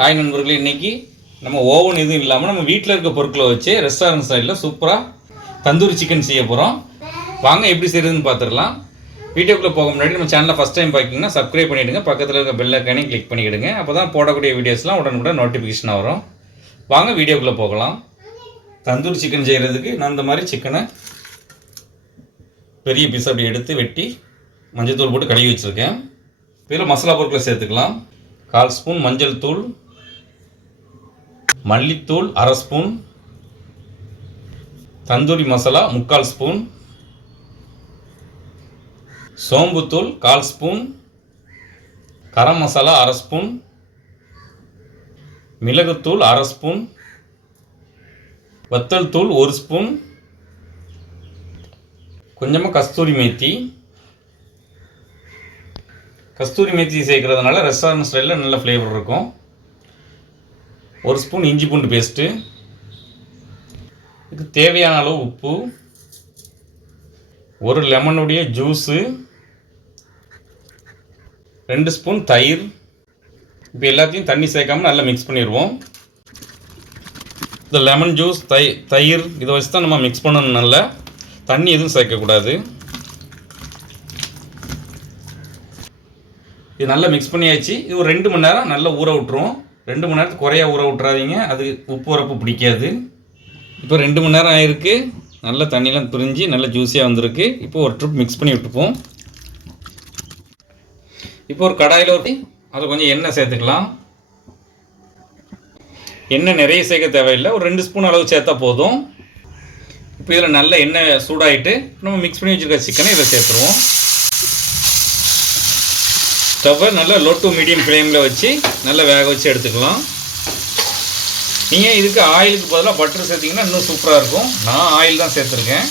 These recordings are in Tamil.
ஹாய் நண்பர்களே இன்றைக்கி நம்ம ஓவன் எதுவும் இல்லாமல் நம்ம வீட்டில் இருக்க பொருட்களை வச்சு ரெஸ்டாரண்ட் ஸ்டைலில் சூப்பராக தந்தூரி சிக்கன் செய்ய போகிறோம் வாங்க எப்படி செய்யுதுன்னு பார்த்துடலாம் வீடியோக்குள்ளே போக முன்னாடி நம்ம சேனலில் ஃபஸ்ட் டைம் பார்க்கிங்கன்னா சப்ஸ்கிரைப் பண்ணிவிடுங்க பக்கத்தில் இருக்க பெல் ஐக்கானே கிளிக் பண்ணிக்கிடுங்க. அப்போ தான் போடக்கூடிய வீடியோஸ்லாம் உடனுக்குடன் நோட்டிஃபிகேஷன் வரும். வாங்க வீடியோக்குள்ளே போகலாம். தந்தூரி சிக்கன் செய்கிறதுக்கு நான் இந்த மாதிரி சிக்கனை பெரிய பீஸ் அப்படி எடுத்து வெட்டி மஞ்சள் போட்டு கழுவி வச்சுருக்கேன். இதில் மசாலா பொருட்களை சேர்த்துக்கலாம். கால் ஸ்பூன் மஞ்சள் தூள் மல்லித்தூள் அரை ஸ்பூன் தந்தூரி மசாலா முக்கால் ஸ்பூன் சோம்புத்தூள் கால் ஸ்பூன் கரம் மசாலா அரை ஸ்பூன் மிளகுத்தூள் அரை ஸ்பூன் வத்தல் தூள் ஒரு ஸ்பூன் கொஞ்சமாக கஸ்தூரி மேத்தி. கஸ்தூரி மேத்தி சேர்க்குறதுனால ரெஸ்டாரண்ட் ஸ்டைலில் நல்ல ஃப்ளேவர் இருக்கும். ஒரு ஸ்பூன் இஞ்சி பூண்டு பேஸ்ட்டு இதுக்கு தேவையான அளவு உப்பு ஒரு லெமனுடைய ஜூஸு ரெண்டு ஸ்பூன் தயிர். இப்போ எல்லாத்தையும் தண்ணி சேர்க்காமல் நல்லா மிக்ஸ் பண்ணிடுவோம். இந்த லெமன் ஜூஸ் தை தயிர் இதை வச்சு தான் நம்ம மிக்ஸ் பண்ணணும் நல்லா. தண்ணி எதுவும் சேர்க்கக்கூடாது. இது நல்லா மிக்ஸ் பண்ணியாச்சு. இது ஒரு ரெண்டு மணி நேரம் நல்லா ஊற விட்டுருவோம். ரெண்டு மணி நேரத்துக்கு குறையா ஊற விட்றாதீங்க அது உப்பு உரப்பு பிடிக்காது. இப்போ ரெண்டு மணி நேரம் ஆயிருக்கு. நல்ல தண்ணியெலாம் பிரிஞ்சு நல்ல ஜூஸியாக வந்திருக்கு. இப்போ ஒரு ட்ரிப் மிக்ஸ் பண்ணி விட்டுப்போம். இப்போ ஒரு கடாயில் ஊற்றி அதில் கொஞ்சம் எண்ணெய் சேர்த்துக்கலாம். எண்ணெய் நிறைய சேர்க்க தேவையில்லை. ஒரு ரெண்டு ஸ்பூன் அளவு சேர்த்தா போதும். இப்போ இதில் நல்ல எண்ணெய் சூடாகிட்டு நம்ம மிக்ஸ் பண்ணி வச்சுருக்க சிக்கனை இதில் சேர்த்துருவோம். ஸ்டவ்வை நல்லா லோ டு மீடியம் ஃப்ளேமில் வச்சு நல்லா வேக வச்சு எடுத்துக்கலாம். நீங்கள் இதுக்கு ஆயிலுக்கு பதிலாக பட்டர் சேர்த்திங்கன்னா இன்னும் சூப்பராக இருக்கும். நான் ஆயில் தான் சேர்த்துருக்கேன்.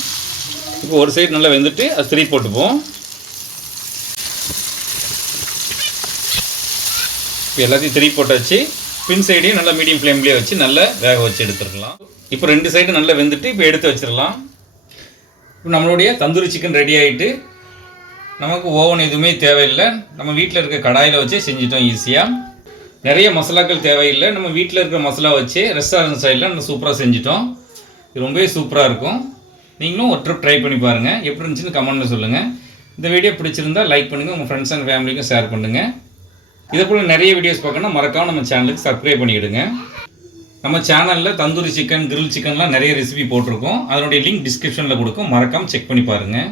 இப்போ ஒரு சைடு நல்லா வெந்துட்டு அது திருப்பி போட்டுப்போம். இப்போ எல்லாத்தையும் திருப்பி போட்டாச்சு. பின் சைடையும் நல்லா மீடியம் ஃப்ளேம்லேயே வச்சு நல்லா வேக வச்சு எடுத்துருக்கலாம் இப்போ ரெண்டு சைடும் நல்லா வெந்துட்டு இப்போ எடுத்து வச்சிடலாம். இப்போ நம்மளுடைய தந்தூரி சிக்கன் ரெடி ஆகிட்டு நமக்கு ஓவன் எதுவுமே தேவையில்லை. நம்ம வீட்டில் இருக்க கடாயில் வச்சே செஞ்சிட்டோம் ஈஸியாக நிறைய மசாலாக்கள் தேவையில்லை. நம்ம வீட்டில் இருக்கிற மசாலா வச்சு ரெஸ்டாரண்ட் ஸ்டைலில் நம்ம சூப்பராக செஞ்சிட்டோம். இது ரொம்பவே சூப்பராக இருக்கும். நீங்களும் ஒரு ட்ரிப் ட்ரை பண்ணி பாருங்கள் எப்படி இருந்துச்சுன்னு கமெண்ட்டில் சொல்லுங்கள் இந்த வீடியோ பிடிச்சிருந்தா லைக் பண்ணுங்கள் உங்கள் ஃப்ரெண்ட்ஸ் அண்ட் ஃபேமிலிக்கும் ஷேர் பண்ணுங்கள் இதே போல் நிறைய வீடியோஸ் பார்க்கணுன்னா மறக்காமல் நம்ம சேனலுக்கு சப்ஸ்கிரைப் பண்ணிவிடுங்க நம்ம சேனலில் தந்தூரி சிக்கன் கிரில் சிக்கன்லாம் நிறைய ரெசிபி போட்டிருக்கோம். அதனுடைய லிங்க் டிஸ்கிரிப்ஷனில் கொடுக்கும். மறக்காமல் செக் பண்ணி பாருங்கள்